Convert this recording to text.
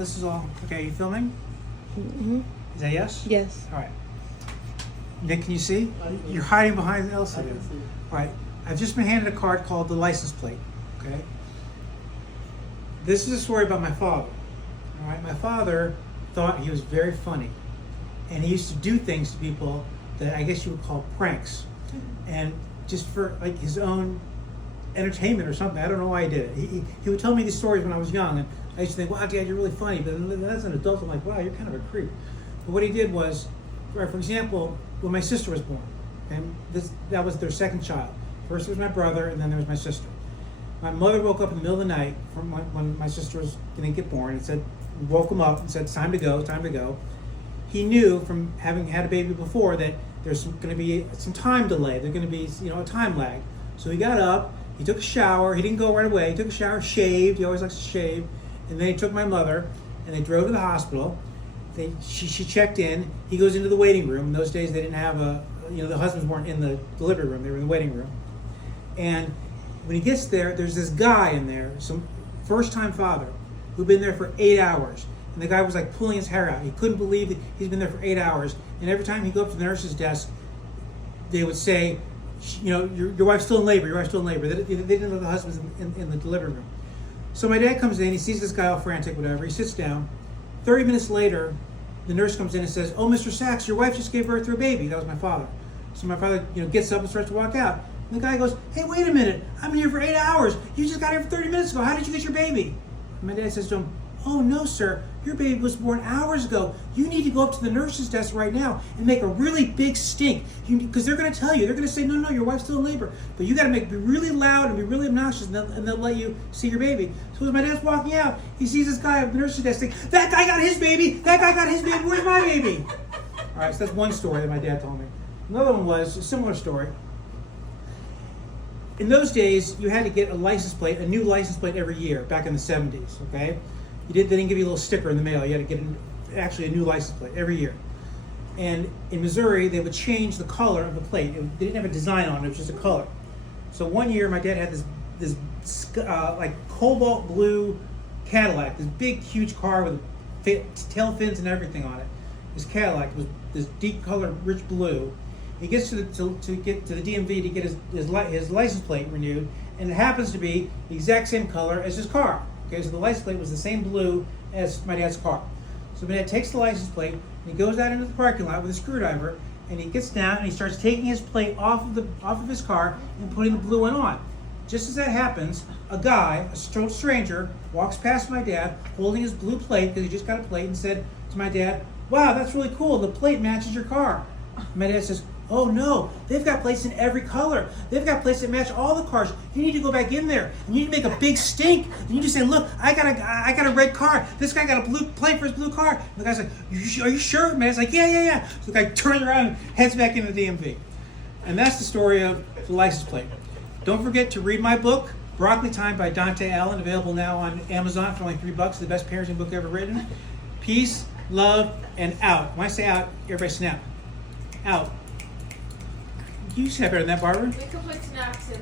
This is all okay. You filming? Mm-hmm. Is that yes? Yes. All right. Nick, can you see? You're hiding behind the LCD. All right. I've just been handed a card called the license plate. Okay. This is a story about my father. All right. My father thought he was very funny, and he used to do things to people that I guess you would call pranks, and just for like his own entertainment or something. I don't know why he did it. He would tell me these stories when I was young, and I used to think, wow, Dad, you're really funny. But then as an adult, I'm like, wow, you're kind of a creep. But what he did was, for example, when my sister was born, and that was their second child. First was my brother, and then there was my sister. My mother woke up in the middle of the night from when my sister was going to get born, and said, woke him up and said, it's time to go, it's time to go. He knew from having had a baby before that there's going to be some time delay. There's going to be a time lag. So he got up, he took a shower. He didn't go right away. He took a shower, shaved. He always likes to shave. And then he took my mother, and they drove to the hospital. She checked in. He goes into the waiting room. In those days, they didn't have the husbands weren't in the delivery room. They were in the waiting room. And when he gets there, there's this guy in there, some first-time father, who'd been there for 8 hours. And the guy was like pulling his hair out. He couldn't believe that he's been there for 8 hours. And every time he'd go up to the nurse's desk, they would say, your wife's still in labor, your wife's still in labor. They didn't know the husband's in the delivery room. So my dad comes in, he sees this guy all frantic, whatever. He sits down. 30 minutes later, the nurse comes in and says, oh, Mr. Sachs, your wife just gave birth to a baby. That was my father. So my father gets up and starts to walk out. And the guy goes, hey, wait a minute. I've been here for 8 hours. You just got here for 30 minutes ago. How did you get your baby? And my dad says to him, oh, no, sir. Your baby was born hours ago. You need to go up to the nurse's desk right now and make a really big stink. Because they're going to tell you. They're going to say, no, your wife's still in labor. But you got to be really loud and be really obnoxious, and they'll let you see your baby. So as my dad's walking out, he sees this guy at the nurse's desk saying, that guy got his baby. That guy got his baby. Where's my baby? All right, so that's one story that my dad told me. Another one was a similar story. In those days, you had to get a new license plate every year, back in the 70s, okay? They didn't give you a little sticker in the mail. You had to get actually a new license plate every year. And in Missouri, they would change the color of the plate. They didn't have a design on it, it was just a color. So one year, my dad had this like cobalt blue Cadillac, this big, huge car with tail fins and everything on it. This Cadillac was this deep color, rich blue. He gets to get to the DMV to get his license plate renewed, and it happens to be the exact same color as his car. Okay, so the license plate was the same blue as my dad's car. So my dad takes the license plate and he goes out into the parking lot with a screwdriver, and he gets down and he starts taking his plate off of his car and putting the blue one on. Just as that happens, a guy, a total stranger, walks past my dad holding his blue plate because he just got a plate, and said to my dad, "Wow, that's really cool. The plate matches your car." My dad says, "Oh no, they've got plates in every color. They've got plates that match all the cars. You need to go back in there and you need to make a big stink. And you just say, look, I got a red car. This guy got a blue plate for his blue car." And the guy's like, are you sure? Man's like, yeah. So the guy turns around and heads back into the DMV. And that's the story of the license plate. Don't forget to read my book, Broccoli Time by Dante Allen, available now on Amazon for only $3. The best parenting book ever written. Peace, love, and out. When I say out, everybody snap. Out. You said better than that, Barbara. We could put snaps in.